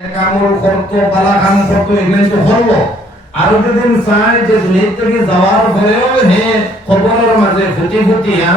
কামল করতো বালা কাম করতো এগুলো তো হলো আর যদি চাই যে দুনিয়া থেকে যাওয়ার পরেও হে খবরের মাঝে ফুটি ফুটিয়া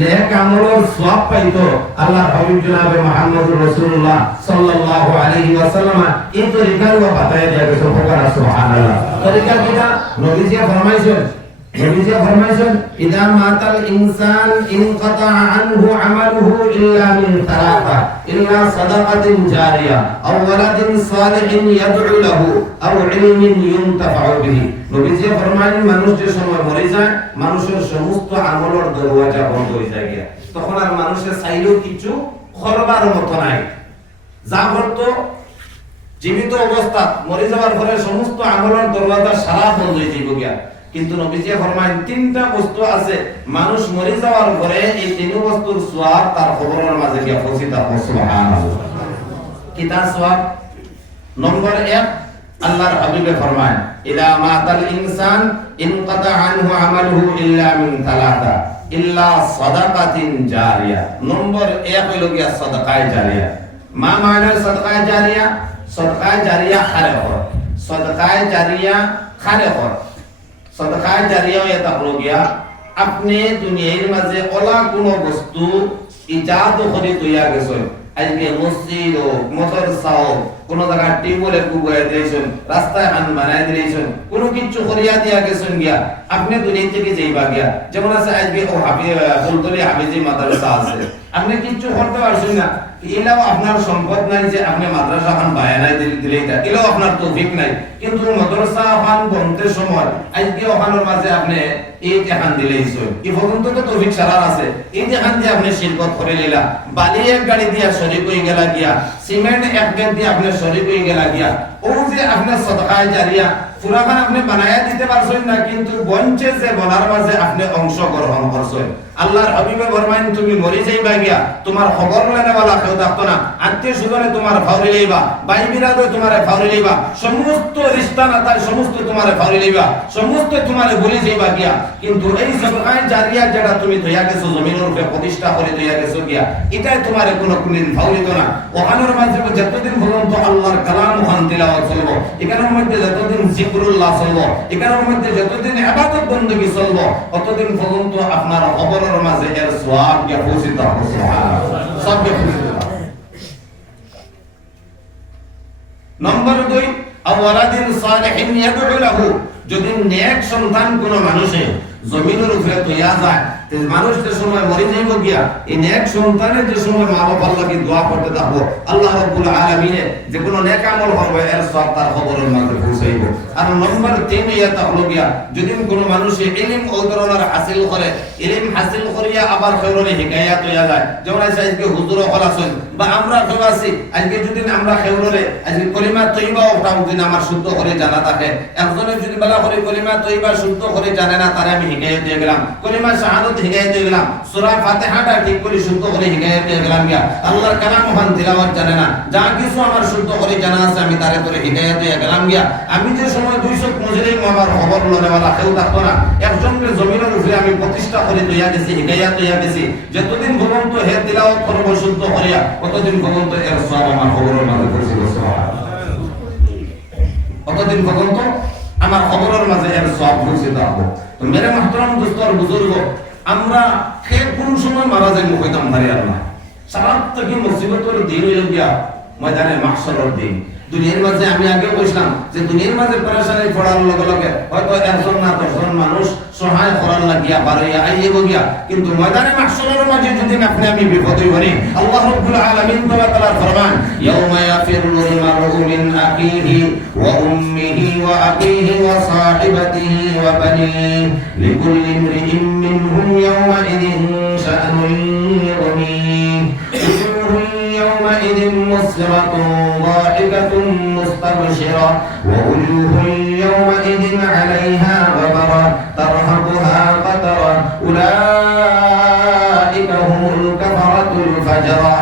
নেক আমলের সওয়াব পাইতো আল্লাহর হাবিব জনাবে মুহাম্মদুর রাসূলুল্লাহ সাল্লাল্লাহু আলাইহি ওয়াসাল্লাম এই তরিকার বাতায় দেয়া গেছে সুবহানাল্লাহ তরিকা কিটা নবীজি ফরমাইছেন ইদা মাতাল ইনসান ইনকাতা আনহু আমালুহু ইল্লা মিন সালাসা ইল্লা সাদাকাতিন জারিয়া আও ওয়ালাদিন সালিহিন ইয়াদউ লাহু আও ইলমিন ইউনতাফাউ বিহি নবীজি ফরমায়েন মানুষ যে সময় মরে যায় মানুষের সমস্ত আমলের দরওয়াজা বন্ধ হয়ে যায় তখন আর মানুষের চাইলেও কিছু করবার মতো নাই যা করতো জীবিত অবস্থা মরে যাওয়ার পরে সমস্ত আমলের দরওয়াজা সারা বন্ধ হয়ে যাবে গিয়া কিন্তু নবীজি ফরমায়েন তিনটা বস্তু আছে মানুষ মরে যাওয়ার পরে এই তিন বস্তুর সওয়াব তার কবরের মাঝে গিয়া পৌঁছিতা সুবহানাল্লাহ কিতা সওয়াব নম্বর 1 আল্লাহর হাবিবে ফরমায় ইদা মাতাল ইনসান ইনকাতা আনহু আমালুহু ইল্লা মিন সালাসা ইল্লা সাদাকাতিন জারিয়া নম্বর 1 হইল গিয়া সাদাকায়ে জারিয়া মা মানে সাদাকায়ে জারিয়া সাদাকায়ে জারিয়া খারে হয় সাদাকায়ে জারিয়া খারে হয় সাদাকায়ে জারিয়া এটা হলো গিয়া আপনি দুনিয়ার মাঝে ওলা কোন বস্তু ইজাদ করে তৈয়া গেছে আজকে মসজিদ ও মাদ্রাসা ও কোন জায়গা টিউবওয়েল গুগায় দিয়েছেন রাস্তায় আন বানায় দিয়েছেন কোন কিছু করিয়া দিয়া গেছেন গিয়া আপনি দুনিয়া থেকে যাইবা গিয়া যেমন আছে আজকে ও ফুলতলি হাফিজি মাদ্রাসা আছে আপনি কিছু করতে পারছেন না এলাও আপনার সম্পদ নাই যে আপনি মাদ্রাসা খান বায়ানায় দিলেই তা এলাও আপনার তৌফিক নাই কিন্তু মাদ্রাসা খান বনতে সময় আজকে ওখানের মাঝে আপনি এই দেখান দিলেইছেন এই পর্যন্ত তো তৌফিক সারার আছে এই দেখান দিয়ে আপনি শিরকত করে নিলা বালি এক গাড়ি দিয়া শরীক হয়ে গেলা গিয়া সিমেন্ট এক ব্যাগ দিয়ে আপনি শরীক হয়ে গেলা গিয়া ও যে আপনার সাদকায়ে জারিয়া পুরাখান আপনি বানায়া দিতে পারছেন না কিন্তু বঞ্চে যে বলার মাঝে আপনি অংশগ্রহণ করছেন আল্লাহর হাবিবে ফরমায়েন তুমি মরে যাইবা গিয়া তোমার খবর লেনেওয়ালা কেউ থাকতো না আত্মীয় স্বজনে তোমার ফাউরি লইবা ভাই বিরাদে তোমারে ফাউরি লইবা সমস্ত রিশতা নাতা সমস্ত তোমারে ফাউরি লইবা সমস্ত তোমারে ভুলে যাইবা গিয়া কিন্তু এই সাদকায়ে জারিয়া যেটা তুমি তৈয়া গেছো জমিনের উপরে প্রতিষ্ঠা করে তৈয়া গেছো গিয়া এটাই তোমারে কোনো কোনদিন ফাউরিত না ওখানের মাঝে যতদিন পর্যন্ত আল্লাহর কালাম ওখান তিলাওয়াত চলবো এখানের মধ্যে যতদিন জিকরুল্লাহ চলবো এখানের মধ্যে যতদিন ইবাদত বندگی চলবো ততদিন পর্যন্ত আপনার খবরের মাঝে এর সওয়াব গিয়া পৌঁছিত হবে সুবহানাল্লাহ সব গিয়া পৌঁছিত হবে নম্বর 2 আওয়ালাদিন সালিহিন ইয়াদউ লাহু যদি নেক সন্তান কোন মানুষে জমিনের উপরে তৈয়া যায় তে মানুষ যে সময় মরে যাইব গিয়া এই নেক সন্তানের যে সময় মা বাবার লাগি দোয়া করতে থাকবো আল্লাহ রাব্বুল আলামিন যে কোন নেক আমল করবে এর সওয়াব তার খবরের মাঝে পৌঁছাইব আর নম্বর 3 এটা হলো গিয়া যদি কোন মানুষ ইলম অর্জনের হাসিল করে ইলম হাসিল করিয়া আবার খেউরে হিকায়াত হইয়া যায় যেমন আজকে হুজুর হল আছেন বা আমরা কেউ আছি আজকে যদি আমরা খেউরে আজকে কলিমা তৈবা ওটা দিন আমার শুদ্ধ করে জানা থাকে একজনের যদি বলা করে কলিমা তৈবা শুদ্ধ করে জানে না তারে আমি হিকায়াত দিয়ে গেলাম কলিমা শাহাদাত হিকায়াত দিয়ে গেলাম সূরা ফাতিহাটা ঠিক করে শুদ্ধ করে হিকায়াত দিয়ে গেলাম গিয়া আল্লাহর কালাম ওখান তিলাওয়াত জানে না যা কিছু আমার শুদ্ধ করে জানা আছে আমি তারে করে হিকায়াত দিয়ে গেলাম গিয়া আমি যে সময় 200 মজলিস আমার খবর লনেওয়ালা কেউ থাকতো না একজনকে জমিনের উপরে আমি প্রতিষ্ঠা করে তৈয়া গেছি হিকায়াত হইয়া গেছি যতদিন পর্যন্ত হে তিলাওয়াত করব শুদ্ধ করিয়া ততদিন পর্যন্ত এর সওয়াব আমার খবরের মাঝে পৌঁছে গেছে ততদিন পর্যন্ত আমার খবরের মাঝে এর সওয়াব পৌঁছে দাও তো মেরে মাহতারাম দোস্ত আর বুজুর্গ আমরা কে কোন সময় মারা যাই হইতাম পারি না সারা থেকে মুসিবতের দিন হইল গিয়া ময়দানে মাহশরের দিন দুনিয়ার মাঝে আমি আগে কইছিলাম যে দুনিয়ার মাঝে পরেশানি পড়ার লগে লগে হয়তো একজন না দশজন মানুষ সহায় করার লাগিয়া বাড়াইয়া আইব গিয়া কিন্তু ময়দানে মাহশরের মাঝে যদি আপনি আমি বিপদে পড়ি আল্লাহ রাব্বুল আলামিন তাআলা ফরমান ইয়াউমা ইয়াফিরুল মারউ মিন আখিহি ওয়া উম্মিহি ওয়া আবিহি ওয়া সাহিবাতিহি ওয়া বানিহি লিকুল্লি ইমরিইন মিনহুম ইয়াউমা ইদিন শাআনুন ইউগনিহি يومئذ مسرة ضاحكة مستبشرة ووجوه يومئذ عليها غبرة ترهقها قترة أولئك هم الكفرة الفجرة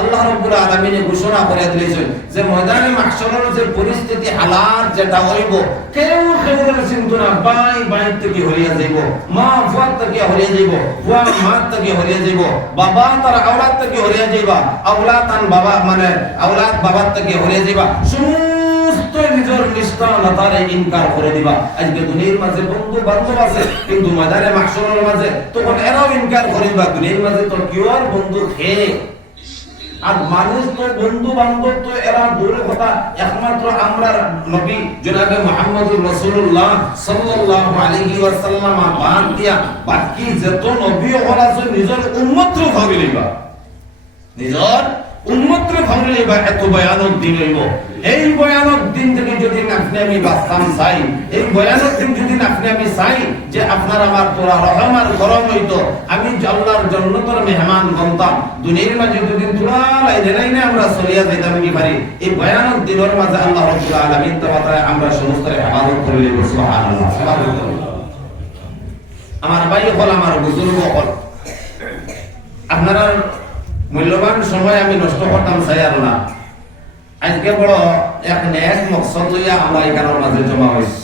আল্লাহ রাব্বুল আলামিন ঘোষণা করে দিয়েছেন যে ময়দানে মাহশরের যে পরিস্থিতি হালাত যেটা হইব, কেউ চিন্তা না, বাই বাই থেকে হরিয়া যাইব, মা ফুয়াত থেকে হরিয়া যাইব, ফুয়া মা থেকে হরিয়া যাইব, বাবা তার আওলাদ থেকে হরিয়া যাইবা, আওলাদ আন বাবা মানে আওলাদ বাবার থেকে হরিয়া যাইবা, সমস্ত নিজের নিষ্ঠানতারে ইনকার করে দিবা। আজকে দুনিয়ার মাঝে বন্ধু বান্ধব আছে, কিন্তু ময়দানে মাহশরের মাঝে তখন এরাও ইনকার করিবা, দুনিয়ার মাঝে তো কেউ আর বন্ধু খেয়ে আর মানুষ তো বন্ধু বান্ধব তো এরা দূরের কথা, একমাত্র আমরা নবী জনাবে মুহাম্মদুর রাসূলুল্লাহ সাল্লাল্লাহু আলাইহি ওয়াসাল্লাম বাদ দিয়া বাকি যত নবী হল আছে নিজের উম্মত ভাবে লইবা, নিজের উম্মত ভাবে লইবা। এত ভয়ানক দিন হইব, এই ভয়ানক দিন থেকে যদি আপনি আমি বাঁচতাম চাই, এই ভয়ানক দিন যদি আপনি আমি চাই যে আপনার আমার তোরা রহমান গরম হইতো, আমি আল্লাহর জান্নাতের মেহমান বনতাম, দুনিয়ার মাঝে যদি তোরা লাইনে লাইনে আমরা চলিয়া যাইতাম কি পারি, এই ভয়ানক দিনের মাঝে আল্লাহ রাব্বুল আলামিন তাআলা আমরা সমস্ত ইবাদত করে লইব। সুবহানাল্লাহ। আমার ভাই হল, আমার বুজুর্গ হল, আপনারা মূল্যবান সময় আমি নষ্ট করতাম চাই আর না। আজকে বড় এক নেক মকসদ লইয়া আমরা এখানের মাঝে জমা হয়েছি।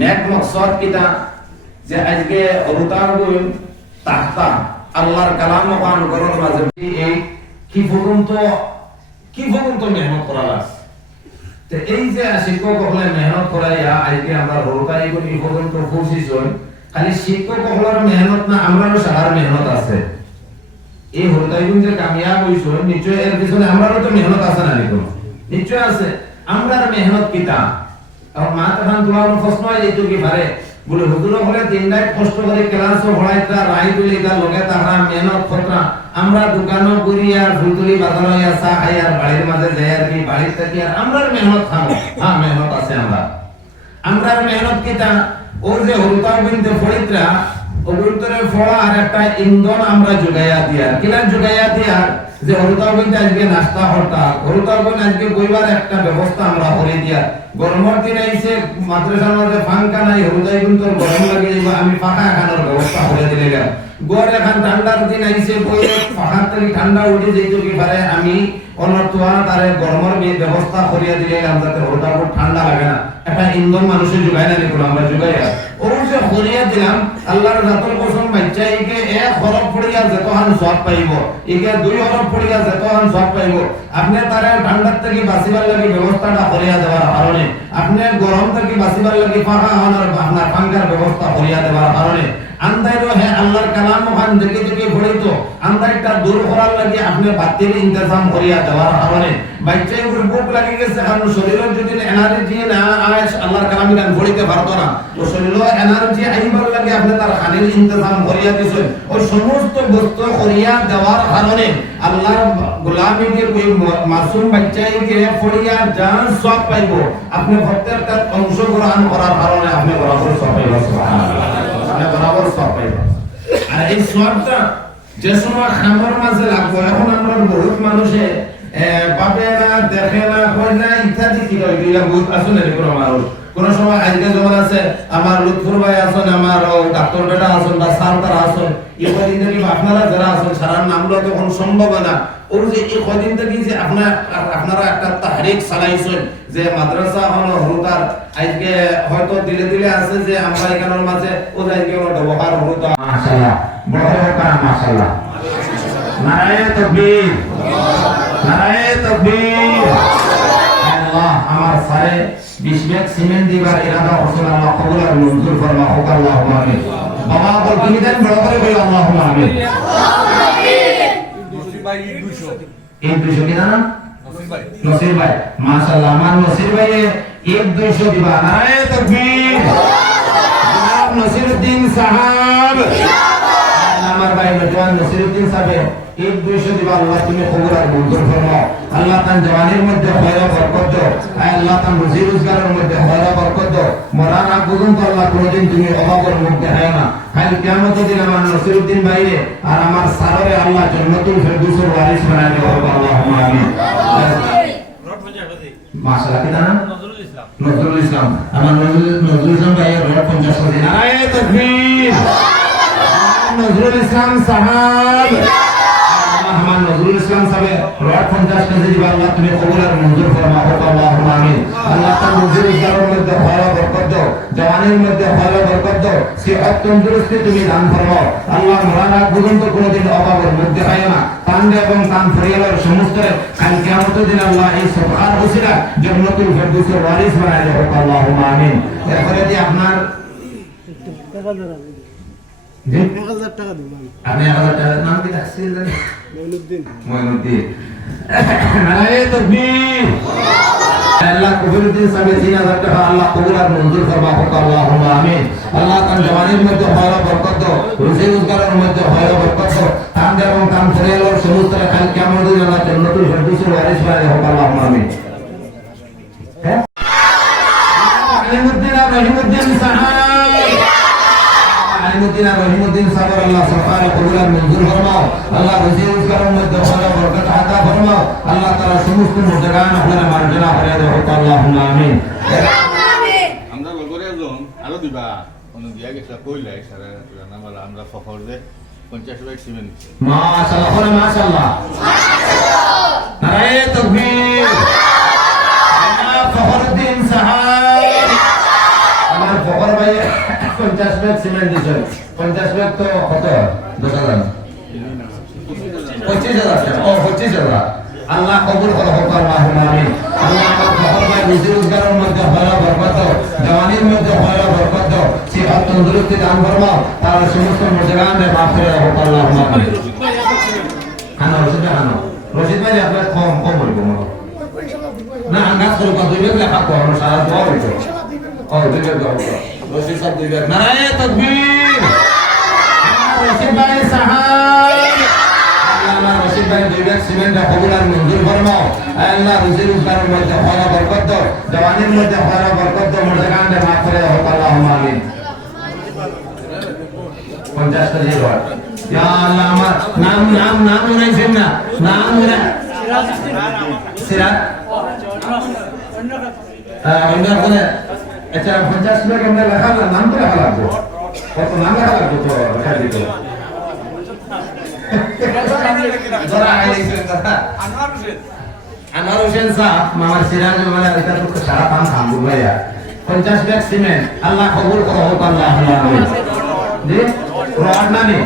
নেক মকসদ কিটা যে আজকে অবতার গুণ তাহতা আল্লাহর কালাম পান করার মাঝে এই কি পর্যন্ত মেহনত করা লাগছে। তো এই যে শিক্ষক হলে মেহনত করাইয়া আজকে আমরা রোতাই গুণ এই পর্যন্ত পৌঁছিস, খালি শিক্ষক হলার মেহনত না, আমরাও সারার মেহনত আছে। এই হরতাইগুন যে কামিয়াব হইছো, নিশ্চয় এর পিছনে আমরারও তো মেহনত আছে না? দেখুন নিশ্চয় আছে। আমরার মেহনত কিতা? আর মা তখন তোমার প্রশ্ন এইতো কি পারে বলে হুজুর হলে তিন রাত কষ্ট করে ক্লাসও পড়াইতা, রাই তুলিতা, লগে তারা মেহনত করতা, আমরা দোকানও করি আর ফুলতুলি বাজানো ইয়া চা খাই আর বাড়ির মাঝে যাই আর কি বাড়ির থাকি আর আমরার মেহনত খাবো। হ্যাঁ মেহনত আছে আমরার মেহনত কিতা? ও যে হরতাইগুন যে ফরিদরা অগুন্তরে ফড়া আর একটা ইন্ধন আমরা যোগাইয়া দিয়া, কিনা যোগাইয়া দিয়া যে হরতাইগুন আজকে নাস্তা হরতা, হরতাইগুন আজকে বইবার একটা ব্যবস্থা আমরা করে দিয়া। গরমের দিন আইছে মাদ্রাসার মধ্যে ফাঙ্কা নাই, হরতাইগুন তোর গরম লাগে যাইবা, আমি পাখা খানোর ব্যবস্থা করে দিলে গেল। গড় এখন ঠান্ডার দিন আইছে বইয়ে পাখার থেকে ঠান্ডা উঠে যেত কি পারে, আমি অনর্থয়া তারে গরমের ব্যবস্থা করিয়া দিলে যাতে হরতাইগুন ঠান্ডা লাগে না। একটা ইন্ধন মানুষের যোগায় না, দেখুন আমরা যোগাইয়া ও যে করিয়া দিলাম। আল্লাহর জাতর কসম বাচ্চা একে এক হরফ পড়িয়া যতহান সওয়াব পাইব, একে দুই হরফ পড়িয়া যতহান সওয়াব পাইব। আপনি তারে ঠান্ডার থেকে বাঁচিবার লাগি ব্যবস্থাটা করিয়া দেওয়ার কারণে, আপনি গরম থেকে বাঁচিবার লাগি পাখা হওয়ার আপনার পাঙ্খার ব্যবস্থা করিয়া দেওয়ার কারণে, আন্দাইরো হে আল্লাহর কালাম ওখান থেকে থেকে পড়িত আন্দাইটা দূর করার লাগি আপনি বাতিল ইন্তজাম করিয়া দেওয়ার কারণে বাচ্চাই বুক লাগি গেছে। কারণ শরীরের যদি এনার্জি না আয় আল্লাহর কালাম গান পড়িতে পারতো না, ও শরীরের এনার্জি আইবার লাগে আপনি তার খানির ইন্তজাম করিয়া দিছেন। ওই সমস্ত বস্তু করিয়া দেওয়ার কারণে আল্লাহর গোলামীকে ওই মাসুম বাচ্চাইকে পড়িয়া যা সব পাইব, আপনি প্রত্যেকটা অংশগ্রহণ করার কারণে আপনি বরাবর সব পাইব। সুবহানাল্লাহ। আপনি বরাবর সব পাইব। আর এই সবটা যে সময় খামর মাঝে লাগবে, এখন আমরা বহুত মানুষে পাবে না, দেখে না, কয় না ইত্যাদি কি বহুত আসলে কোনো মানুষ। কোন সময় আজকে যেমন আছে আমার লুৎফুর ভাই আছেন, আমার ডাক্তার বেটা আছেন বা স্যার তারা আছেন, এই কদিন থেকে আপনারা যারা আছেন সারার নামগুলো তখন সম্ভব না। ওর যে এই কদিন থেকে যে আপনারা একটা তাহরিক চালাইছেন যে মাদ্রাসা হলো হরুতার, আজকে হয়তো দিলে দিলে আছে যে আমরা এখানের মাঝে ও আজকে ব্যবহার হরুতা। মাশাআল্লাহ, বড় হোক মাশাআল্লাহ। নারায়ে তাকবীর, নারায়ে তাকবীর। আল্লাহ আমার সারে 20 ব্যাগ সিমেন্ট দিবার ইরাদা করছেন, আল্লাহ কবুল আর মঞ্জুর ফরমা হোক। আল্লাহুম্মা আমিন। বাবা বল তুমি দেন বড় করে বল আল্লাহুম্মা আমিন। এক 200 কি জানা? নসির ভাই মাশাআল্লাহ, আমার নসির ভাই 1-200 দিবা। নারায়ে তাকবীর। জনাব নসিরউদ্দিন সাহেব, আমার ভাই জওয়ান নসিরউদ্দিন সাহেব 1-200 দিবা। আল্লাহ তুমি কবুল আর মঞ্জুর ফরমাও। আল্লাহ তান জওয়ানের মধ্যে খয়র বরকত দাও, আল্লাহ তান রুজি রোজগারের মধ্যে খয়র বরকত দাও। মরার আগ পর্যন্ত আল্লাহ কোনদিন তুমি অভাবের মুখ দেখায় না। কাল কিয়ামতের দিন আমার নসিরউদ্দিন ভাইরে আর আমার সাররে আল্লাহ জান্নাতুল ফিরদাউসের ওয়ারিস বানায় দিও। আল্লাহুম্মা আমিন। মাশাআল্লাহ। কি নাম? নজরুল ইসলাম। আমার নজরুল ইসলাম ভাইয়ের রোড 50 করে। নারায়ে তাকবীর। নজরুল ইসলাম সাহেব, আমার নজরুল ইসলাম সাহেব রড 50 কেজি দিবা আল্লাহ তুমি কবুল আর মঞ্জুর ফরমাও আল্লাহুম্মা আমিন আল্লাহ তার নজরুল ইসলামের মধ্যে খয়র বরকত দাও জওয়ানের মধ্যে খয়র বরকত দাও সিহত তন্দুরুস্তি তুমি দান ফরমাও আল্লাহ মরানা পর্যন্ত কোনোদিন অভাবের মধ্যে হয় না তান্ডে এবং তান পরিবারের সমস্ত কাল কিয়ামতের দিন আল্লাহ এই সফার হুসিরা জান্নাতুল ফিরদৌসের ওয়ারিস বানায় দাও আল্লাহুম্মা আমিন এরপরে যে আপনার জি 1000 টাকা দিবেন আপনি 1000 টাকা নাম কি রাখছিলেন মঈনুদ্দিন নারায়ে তাকবীর আল্লাহ কবুলউদ্দিন সাহেব 3000 টাকা আল্লাহ কবুল আর মঞ্জুর ফরমাও আল্লাহুম্মা আমিন আল্লাহ তার জওয়ানির মধ্যে খয়র বরকত দাও রুজি রোজগারের মধ্যে খয়র বরকত দাও তান এবং তান পরিবারের সমস্ত কাল কিয়ামতের দিন আল্লাহ জান্নাতুল ফিরদৌসের ওয়ারিস বানায় দাও আল্লাহুম্মা আমিন হ্যাঁ রহিমউদ্দিন সাহেব আল্লাহ সরকার কবুল আর মঞ্জুর ফরমাও আল্লাহ রুজি রোজগারের মধ্যে খয়র বরকত আতা ফরমাও আল্লাহ তাআলা সমস্ত মুর্জাগান আপনারা মার্জনা করে দাও আল্লাহুম্মা আমিন আমরা লগরে একজন আরো দিবা কোন দিয়া গেছে কইলাই সারা নামালা আমরা সফর দে 50 ব্যাগ সিমেন্ট মাশাআল্লাহ মাশাআল্লাহ নারায়ে তাকবীর ফখরউদ্দিন সাহেব আমার ফখর ভাই 50 ব্যাগ সিমেন্ট দিছেন 50 ব্যাগ তো কত 10000 25000 ও 25000 আল্লাহ কবুল করো আল্লাহুম্মা আমিন আল্লাহ আমার ফখর ভাই রুজি রোজগারের মধ্যে খয়র বরকত দাও জওয়ানির মধ্যে খয়র বরকত দাও সিহত তন্দুরুস্তি দান ফরমাও তার সমস্ত মুর্জাগানকে মাফ করে দাও আল্লাহুম্মা আমিন রশিদ ভাই আপনার কম বলবো না আঙ্গাস করব দুই ব্যাগ লেখা করো সারা দোয়া হইতো ও দুই ব্যাগ দাও রশিদ সাহেব দুই ব্যাগ নারায়ে তাকবীর রশিদ ভাই সাহাব আল্লাহ রশিদ ভাই দুই ব্যাগ সিমেন্ট কবুল আর মঞ্জুর ফরমাও আল্লাহ রুজি রোজগারের মধ্যে খয়র বরকত দাও জওয়ানির মধ্যে খয়র বরকত দাও মুর্জাগানকে মাফ করে দাও আল্লাহুম্মা আমিন 50 কেজি রড ইয়া আল্লাহ আমার নাম উনাইছেন না নাম উনা সিরাত অন্য কোন আচ্ছা 50 টাকা আমরা লেখা নাম তো লেখা লাগবে কত নাম লেখা লাগবে তো লেখা দিতে জরা আইছেন কথা আনোয়ার হোসেন সাহেব মামার সিরাজ মানে এটা তো সারা পান থামবো ভাইয়া 50 ব্যাগ সিমেন্ট আল্লাহ কবুল করো আল্লাহুম্মা আমিন জি রড নানি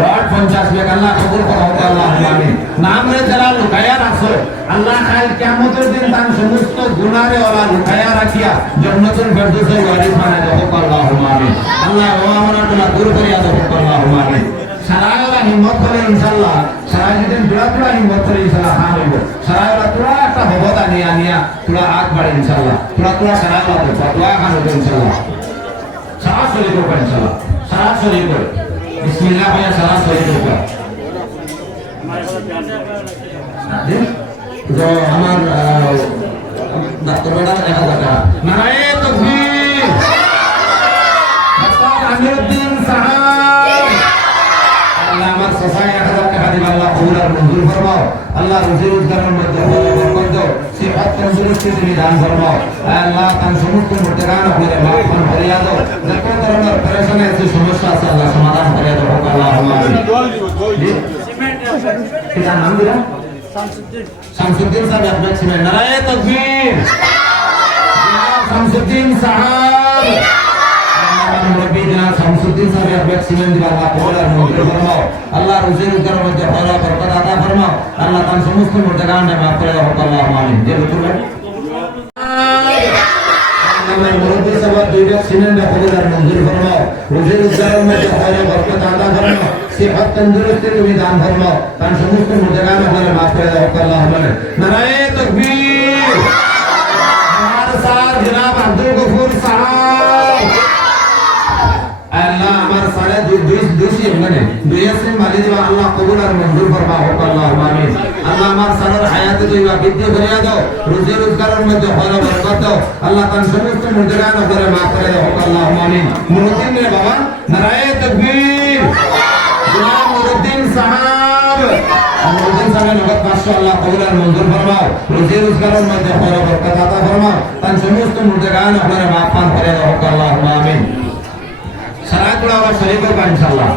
রড 50 ব্যাগ আল্লাহ কবুল করো আল্লাহুম্মা আমিন নাম রে যারা লুকায়া রাখছো আল্লাহ কাল কিয়ামতের দিন তার সমস্ত গুনাহরে ওরা লুকায়া রাখিয়া জান্নাতুল ফিরদৌসের ওয়ারিস বানায় দাও আল্লাহুম্মা আমিন আল্লাহ ও আমাদের গুনাহ দূর করিয়া দাও আল্লাহুম্মা আমিন সারায়লা হিম্মত করে ইনশাআল্লাহ সারা দিন দুরা হিম্মত করে ইনশাআল্লাহ হ্যাঁ হইব সারায়লা তোরা একটা হবতা নিয়া তোরা আগ বাড়ে ইনশাআল্লাহ তোরা সারায়লা তো দোয়া খান হবে ইনশাআল্লাহ সারা শরীর করবে ইনশাআল্লাহ সারা শরীর করে বিসমিল্লাহ ভাইয়া সারা শরীর করবে তো আমার ডাক্তার ম্যাডাম 1000 টাকা নারায়ে তাকবীর ডাক্তার আমিরউদ্দিন সাহেব আল্লাহ আমার সফায় 1000 টাকা দিবা আল্লাহ কবুল আর মঞ্জুর ফরমাও আল্লাহ রুজি রোজগারের মধ্যে বরকত দাও সিহত তন্দুরুস্তি তুমি দান ফরমাও আল্লাহ তার সমস্ত মুর্জাগান আপনারে মাফ করিয়া দাও যত ধরনের পেরেশানি আছে সমস্যা আছে আল্লাহ সমাধান করিয়া দাও আল্লাহুম্মা আমিন কি নাম দিলা শামসুদ্দিন সাহেব আপনার ছিলেন নারায়ে তাকবীর শামসুদ্দিন সাহেব মুরব্বি জনাব শামসুদ্দিন সাহেব আপনার ছিলেন দিবা আল্লাহ কবুল আর মঞ্জুর ফরমাও আল্লাহ রুজি রোজগারের মধ্যে খয়র বরকত আতা ফরমাও আল্লাহ তার সমস্ত মুর্জাগানকে মাফ করে দাও আল্লাহুম্মা আমিন যে বলবেন আমার মুরব্বি সাহেব দুই ব্যাগ ছিলেন কবুল আর মঞ্জুর ফরমাও রুজি রোজগারের মধ্যে খয়র বরকত আতা ফরমাও সিহত তন্দুরুস্তি তুমি দান ফরমাও তার সমস্ত মুর্জাগান আপনারা মাফ করে দাও আল্লাহুম্মা আমিন নারায়ে তাকবীর আমার স্যার জনাব আব্দুল গফুর সাহেব আল্লাহ আমার সারা দুই মানে দুইয়াসিন মালি দিবা আল্লাহ কবুল আর মঞ্জুর ফরমাও আল্লাহুম্মা আমিন আল্লাহ আমার সারার হায়াতে দিবা বৃদ্ধি করিয়া দাও রুজি রোজগারের মধ্যে খয়র বরকত দাও আল্লাহ তার সমস্ত মুর্জাগান আপনারা মাফ করে দাও আল্লাহুম্মা আমিন মুরুদ্দিন রে বাবা নারায়ে তাকবীর জনাব মুরুদ্দিন সাহেব মুরুদ্দিন সাহেবের নগদ 500 আল্লাহ কবুল আর মঞ্জুর ফরমাও রুজি রোজগারের মধ্যে খয়র বরকত আতা ফরমাও তার সমস্ত মুর্জাগান আপনারা মাফ করে দাও আল্লাহুম্মা আমিন সারা গুলো আমরা শরীর করব ইনশাআল্লাহ